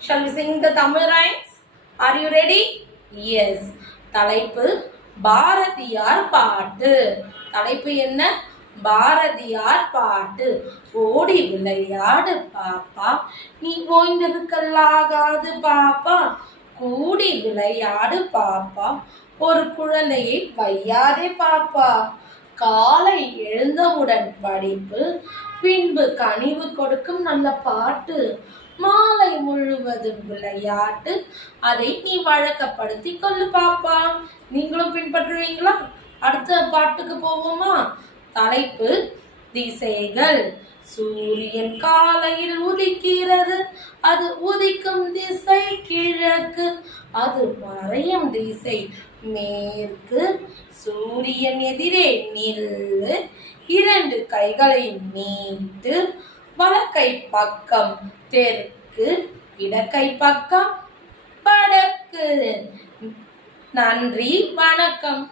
Shall we sing the Tamil rhymes? Are you ready? Yes. தலைப்பு பாரதியார் பாட்டு. தலைப்பு என்ன? பாரதியார் பாட்டு. ஓடி விளையாடு பாப்பா, நீ ஓய்ந்திருக்கலாகாது பாப்பா. கூடி விளையாடு பாப்பா, ஒரு குழந்தையை வையாதே பாப்பா. காலை எழுந்தவுடன் படிப்பு, பின்பு கனிவு கொடுக்கும் நல்ல பாட்டு. மாலை முழுவதும் விளையாட்டு, அதை நீ வழக்கப்படுத்தி கொள்ளு பாப்பா. நீங்களும் பின்பற்றுவீங்களா? அடுத்த பாட்டுக்கு போவோமா? தலைப்பு திசைகள். சூரியன் காலையில் உதிக்கிறது, அது உதிக்கும் திசை கிழக்கு, அது மறையும் திசை மேற்கு. சூரியன் எதிரே நில்லு, இரண்டு கைகளை நீட்டு. வலக்கை பக்கம் தெற்கு, இடக்கை பக்கம் வடக்கு. நன்றி, வணக்கம்.